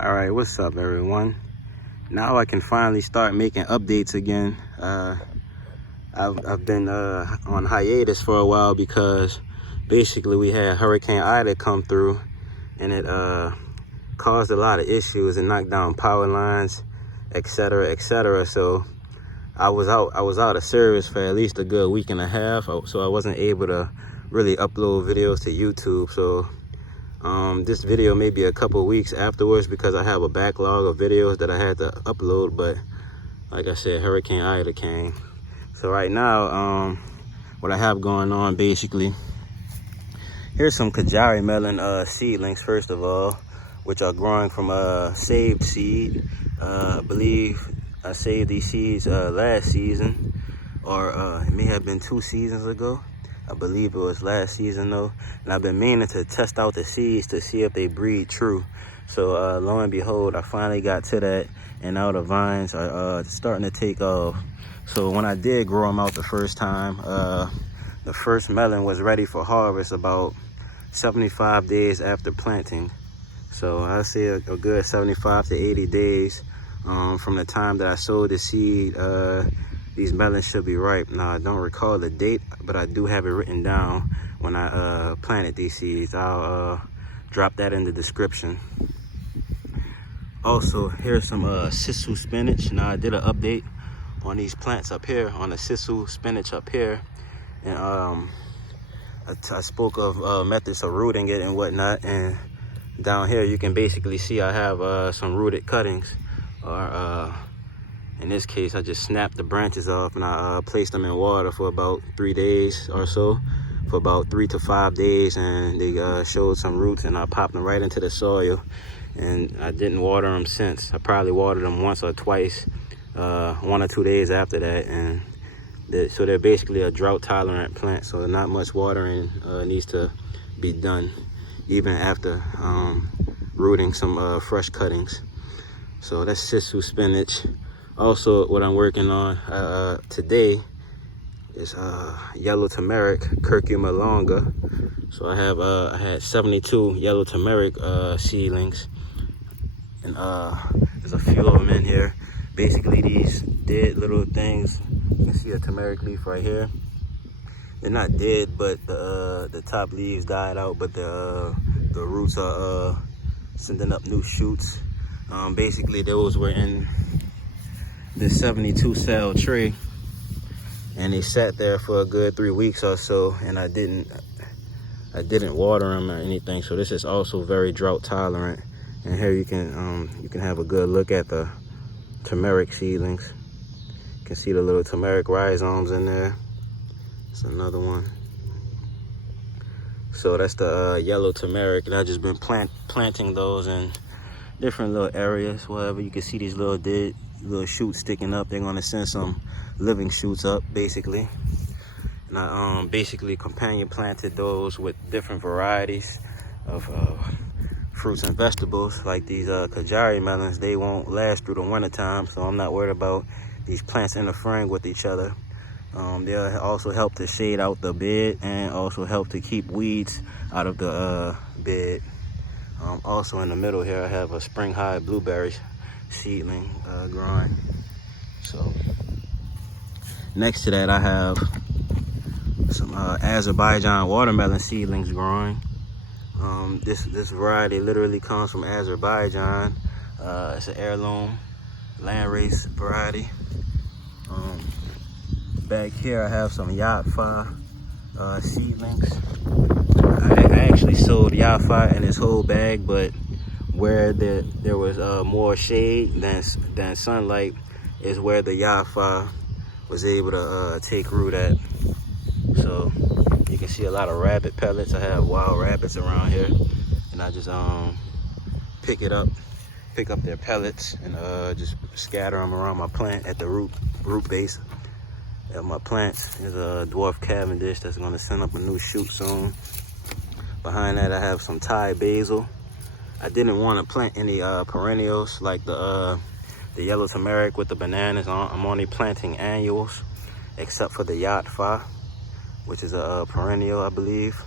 All right, what's up, everyone? Now I can finally start making updates again. I've been on hiatus for a while because basically we had Hurricane Ida come through, and it caused a lot of issues and knocked down power lines, etc., etc. So I was out of service for at least a good week and a half, so I wasn't able to really upload videos to YouTube. So this video may be a couple weeks afterwards because I have a backlog of videos that I had to upload, but like I said, Hurricane Ida came. So right now, what I have going on, basically, here's some Kajari melon seedlings, first of all, which are growing from a saved seed. I believe I saved these seeds last season, or it may have been 2 seasons ago. I believe it was last season though, and I've been meaning to test out the seeds to see if they breed true. So lo and behold, I finally got to that, and now the vines are starting to take off. So when I did grow them out the first time, the first melon was ready for harvest about 75 days after planting. So I say a good 75 to 80 days from the time that I sowed the seed. These melons should be ripe. Now, I don't recall the date, but I do have it written down when I planted these seeds. I'll drop that in the description. Also, here's some sisu spinach. Now, I did an update on these plants up here, on the sisu spinach up here. And I spoke of methods of rooting it and whatnot. And down here, you can basically see I have some rooted cuttings, or in this case, I just snapped the branches off and I placed them in water for about 3 days or so, for about 3 to 5 days, and they showed some roots, and I popped them right into the soil, and I didn't water them since. I probably watered them once or twice, 1 or 2 days after that, and so they're basically a drought tolerant plant, so not much watering needs to be done, even after rooting some fresh cuttings. So that's sisu spinach. Also, what I'm working on today is yellow turmeric, curcuma longa. So I had 72 yellow turmeric seedlings, and there's a few of them in here. Basically, these dead little things. You can see a turmeric leaf right here. They're not dead, but the top leaves died out, but the roots are sending up new shoots. Basically, those were in this 72 cell tray, and they sat there for a good 3 weeks or so, and I didn't water them or anything. So this is also very drought tolerant. And here you can have a good look at the turmeric seedlings. You can see the little turmeric rhizomes in there. It's another one. So that's the yellow turmeric, and I've just been planting those in different little areas, wherever. You can see these little shoots sticking up. They're gonna send some living shoots up, basically. And I basically companion planted those with different varieties of fruits and vegetables, like these Kajari melons. They won't last through the winter time, so I'm not worried about these plants interfering with each other. They'll also help to shade out the bed and also help to keep weeds out of the bed. Also in the middle here, I have a spring high blueberry seedling growing. So next to that, I have some Azerbaijan watermelon seedlings growing. This variety literally comes from Azerbaijan. It's an heirloom landrace variety. Back here, I have some Yalova seedlings. I actually sold Yalova in this whole bag, but where there was more shade than sunlight is where the Yalova was able to take root at. So you can see a lot of rabbit pellets. I have wild rabbits around here, and I just pick up their pellets and just scatter them around my plant at the root base of my plants. There's a dwarf Cavendish that's going to send up a new shoot soon. Behind that, I have some Thai basil. I didn't want to plant any perennials like the yellow turmeric with the bananas. I'm only planting annuals, except for the Yalova, which is a perennial, I believe.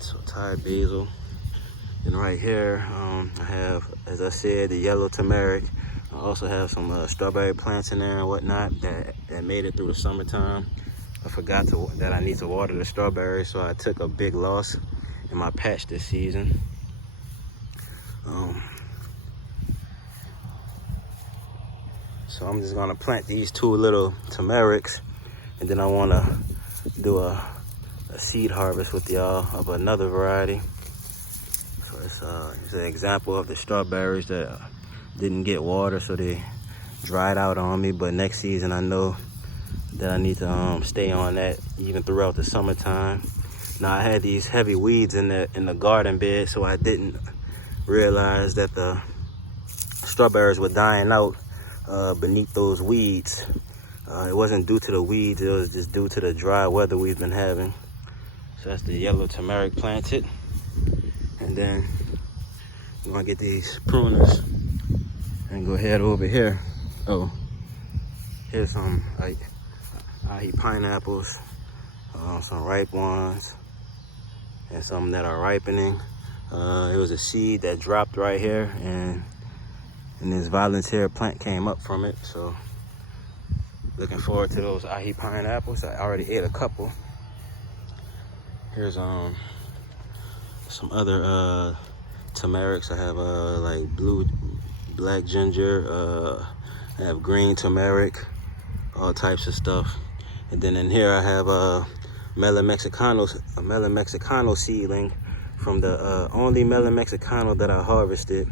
So Thai basil. And right here, I have as I said, the yellow turmeric. I also have some strawberry plants in there and whatnot that made it through the summertime. I forgot that I need to water the strawberries, so I took a big loss in my patch this season. So I'm just gonna plant these 2 little turmerics, and then I wanna do a seed harvest with y'all of another variety. So it's an example of the strawberries that didn't get water, so they dried out on me. But next season I know that I need to stay on that even throughout the summertime. Now I had these heavy weeds in the garden bed, so I didn't realize that the strawberries were dying out beneath those weeds. It wasn't due to the weeds, it was just due to the dry weather we've been having. So that's the yellow turmeric planted. And then I'm gonna get these pruners and go head over here. Oh, here's some Akky pineapples, some ripe ones, and some that are ripening. It was a seed that dropped right here, and this volunteer plant came up from it. So looking forward to those Akky pineapples. I already ate a couple. Here's some other turmerics. I have like black ginger, I have green turmeric, all types of stuff. And then in here I have a Melon Mexicano seedling from the only Melon Mexicano that I harvested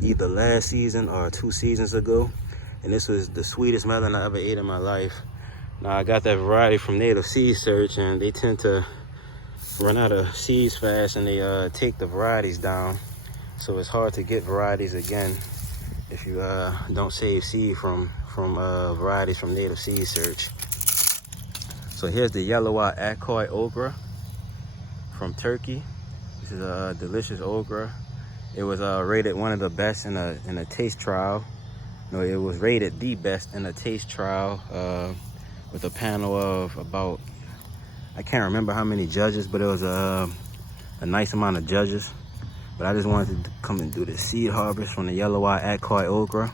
either last season or 2 seasons ago. And this was the sweetest melon I ever ate in my life. Now I got that variety from Native Seed Search, and they tend to run out of seeds fast, and they take the varieties down. So it's hard to get varieties again if you don't save seed from varieties from Native Seed Search. So here's the Yalova Akköy okra from Turkey. This is a delicious okra. It was rated one of the best in a taste trial. No, it was rated the best in a taste trial with a panel of about, I can't remember how many judges, but it was a nice amount of judges. But I just wanted to come and do the seed harvest from the Yalova Akköy okra.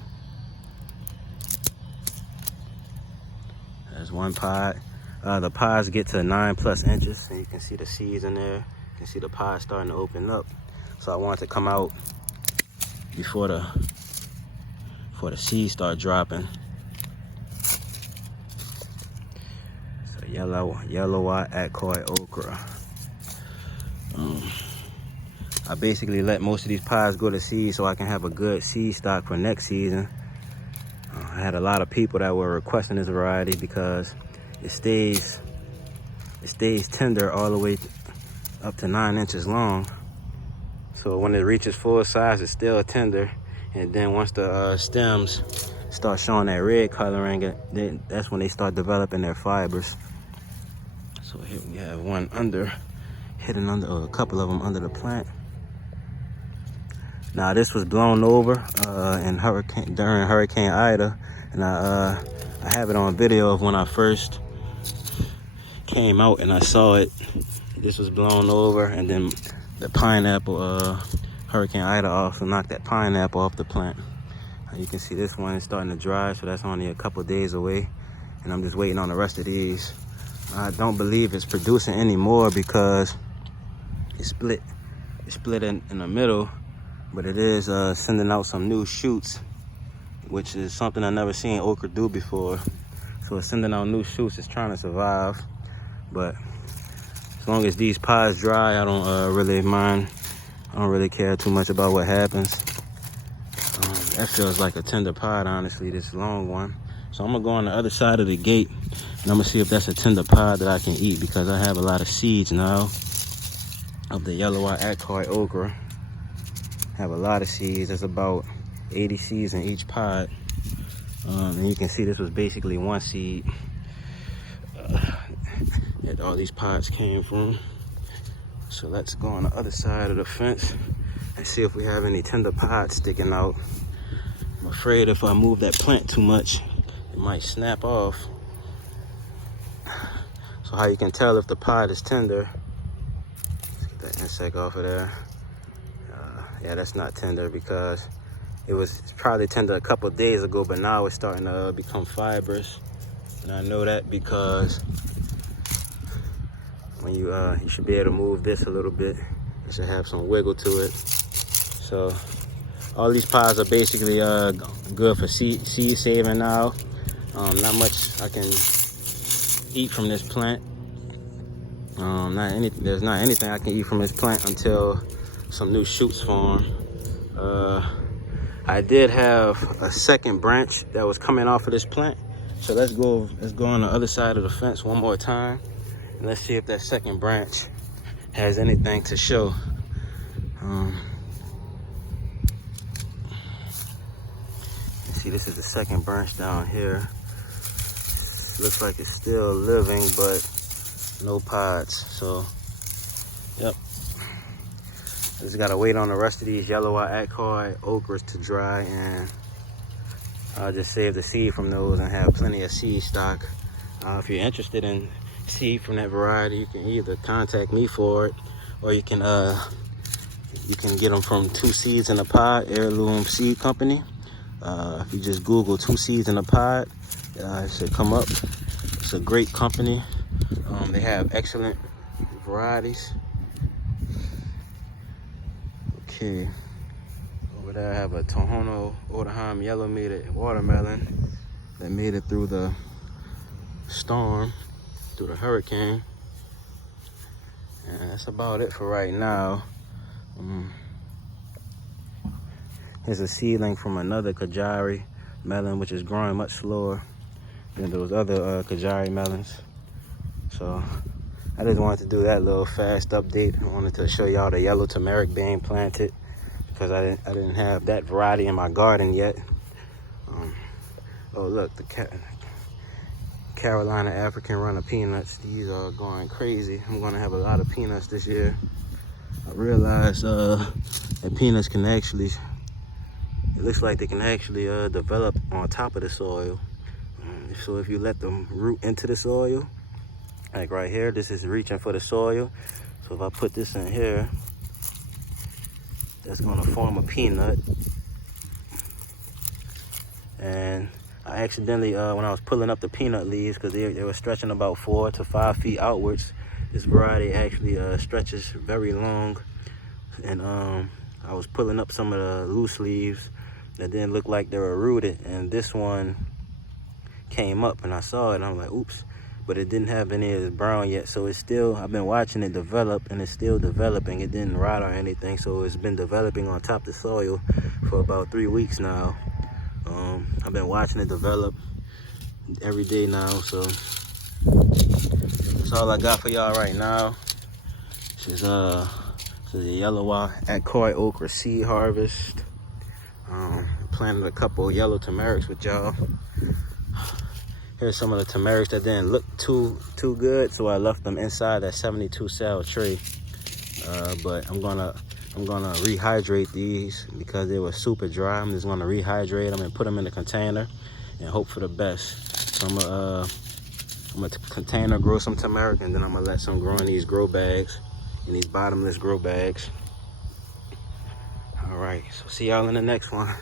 There's one pod. The pods get to 9+ inches, and you can see the seeds in there. You can see the pod starting to open up. So I wanted to come out before the seeds start dropping. So Yalova Akköy okra. I basically let most of these pods go to seed so I can have a good seed stock for next season. I had a lot of people that were requesting this variety because it stays tender all the way up to 9 inches long. So when it reaches full size, it's still tender. And then once the stems start showing that red coloring, that's when they start developing their fibers. So here we have one hidden under, a couple of them under the plant. Now this was blown over during Hurricane Ida, and I have it on video of when I first came out and I saw it. This was blown over, and then the pineapple, Hurricane Ida also knocked that pineapple off the plant. You can see this one is starting to dry, so that's only a couple days away, and I'm just waiting on the rest of these. I don't believe it's producing anymore because it split in the middle, but it is sending out some new shoots, which is something I've never seen okra do before. So it's sending out new shoots. It's trying to survive, but as long as these pods dry, I don't really mind. I don't really care too much about what happens. That feels like a tender pod, honestly, this long one. So I'm gonna go on the other side of the gate, and I'm gonna see if that's a tender pod that I can eat, because I have a lot of seeds now of the Yalova Akköy okra. I have a lot of seeds. There's about 80 seeds in each pod. And you can see this was basically one seed that all these pods came from. So let's go on the other side of the fence and see if we have any tender pods sticking out. I'm afraid if I move that plant too much, it might snap off. So how you can tell if the pod is tender, let's get that insect off of there. Yeah, that's not tender because it was probably tender a couple of days ago, but now it's starting to become fibrous. And I know that because when you should be able to move this a little bit. It should have some wiggle to it. So all these pods are basically good for seed saving now. Not much I can eat from this plant. There's not anything I can eat from this plant until some new shoots form. I did have a second branch that was coming off of this plant. So let's go on the other side of the fence one more time. And let's see if that second branch has anything to show. See, this is the second branch down here. Looks like it's still living, but no pods. So, yep. Just gotta wait on the rest of these Yalova, Akköy, Okras to dry, and I'll just save the seed from those and have plenty of seed stock. If you're interested in seed from that variety, you can either contact me for it, or you can get them from Two Seeds in a Pod, Heirloom Seed Company. If you just Google Two Seeds in a Pod, it should come up. It's a great company. They have excellent varieties. Okay, over there I have a Tohono O'odham yellow meated watermelon that made it through the storm, through the hurricane. And that's about it for right now. Here's a seedling from another Kajari melon, which is growing much slower than those other Kajari melons. So I just wanted to do that little fast update. I wanted to show y'all the yellow turmeric being planted because I didn't have that variety in my garden yet. Oh look, the Carolina African runner peanuts. These are going crazy. I'm gonna have a lot of peanuts this year. I realized that peanuts can actually, it looks like they can actually develop on top of the soil. So if you let them root into the soil, like right here, this is reaching for the soil. So if I put this in here, that's gonna form a peanut. And I accidentally, when I was pulling up the peanut leaves, because they were stretching about 4 to 5 feet outwards, this variety actually stretches very long. And I was pulling up some of the loose leaves that didn't look like they were rooted. And this one came up and I saw it and I'm like, oops. But it didn't have any of the brown yet. So it's still, I've been watching it develop and it's still developing. It didn't rot or anything. So it's been developing on top of the soil for about 3 weeks now. I've been watching it develop every day now. So that's all I got for y'all right now. This is a Yalova Akköy okra seed harvest. Planted a couple yellow turmerics with y'all. Here's some of the turmerics that didn't look too good, so I left them inside that 72 cell tray. But I'm gonna rehydrate these because they were super dry. I'm just gonna rehydrate them and put them in a container and hope for the best. So I'm gonna container grow some turmeric, and then I'm gonna let some grow in these grow bags, in these bottomless grow bags. All right, so see y'all in the next one.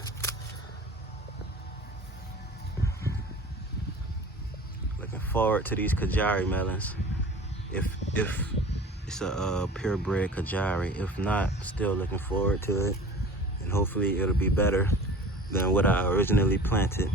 Looking forward to these Kajari melons. If it's a purebred Kajari. If not, still looking forward to it. And hopefully it'll be better than what I originally planted.